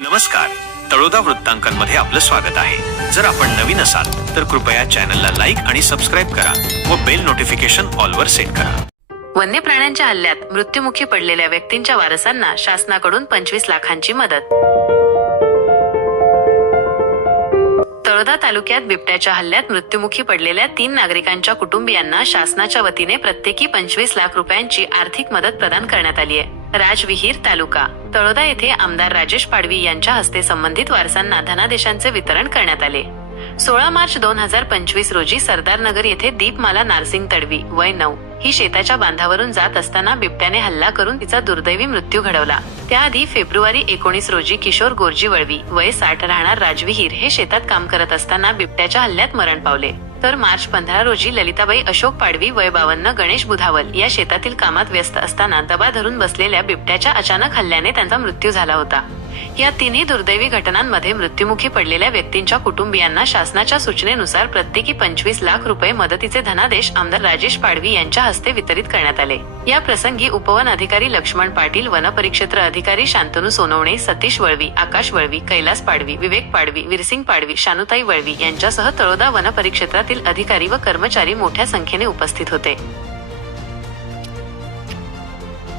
नमस्कार. तळोदा वृत्तांकनमध्ये आपलं स्वागत आहे. जर आपण नवीन असाल तर कृपया चॅनलला लाईक आणि सबस्क्राईब करा व बेल नोटिफिकेशन ऑलवर सेट करा. वन्य प्राण्यांच्या हल्ल्यात मृत्युमुखी पडलेल्या व्यक्तींच्या वारसांना शासनाकडून पंचवीस लाखांची मदत. तळोदा तालुक्यात बिबट्याच्या हल्ल्यात मृत्युमुखी पडलेल्या तीन नागरिकांच्या कुटुंबियांना शासनाच्या वतीने प्रत्येकी पंचवीस लाख रुपयांची आर्थिक मदत प्रदान करण्यात आली आहे. राजविहीर तालुका. तळोदा येथे आमदार राजेश पाडवी यांच्या हस्ते संबंधित वारसांना धनादेशांचे वितरण करण्यात आले. सोळा मार्च दोन हजार पंचवीस रोजी सरदारनगर येथे दीपमाला नारसिंग तडवी वय नऊ. ही शेताच्या बांधावरून जात असताना बिबट्याने हल्ला करून तिचा दुर्दैवी मृत्यू घडवला. त्याआधी फेब्रुवारी एकोणीस रोजी किशोर गोरजी वळवी वय साठ राहणार राजविहीर हे शेतात काम करत असताना बिबट्याच्या हल्ल्यात मरण पावले. तर मार्च पंधरा रोजी ललिताबाई अशोक पाडवी वय बावन्न गणेश बुधावल या शेतातील कामात व्यस्त असताना दबा धरून बसलेल्या बिबट्याच्या अचानक हल्ल्याने त्यांचा मृत्यू झाला होता. या तिन्ही दुर्दैवी घटनांमध्ये मृत्युमुखी पडलेल्या व्यक्तींच्या कुटुंबियांना शासनाच्या सूचनेनुसार प्रत्येकी पंचवीस लाख रुपये मदतीचे धनादेश आमदार राजेश पाडवी यांच्या हस्ते वितरित करण्यात आले. या प्रसंगी उपवन अधिकारी लक्ष्मण पाटील वनपरिक्षेत्र अधिकारी शांतनू सोनवणे सतीश वळवी आकाश वळवी कैलास पाडवी विवेक पाडवी विरसिंग पाडवी शानुताई वळवी यांच्यासह तळोदा वनपरिक्षेत्रातील अधिकारी व कर्मचारी मोठ्या संख्येने उपस्थित होते.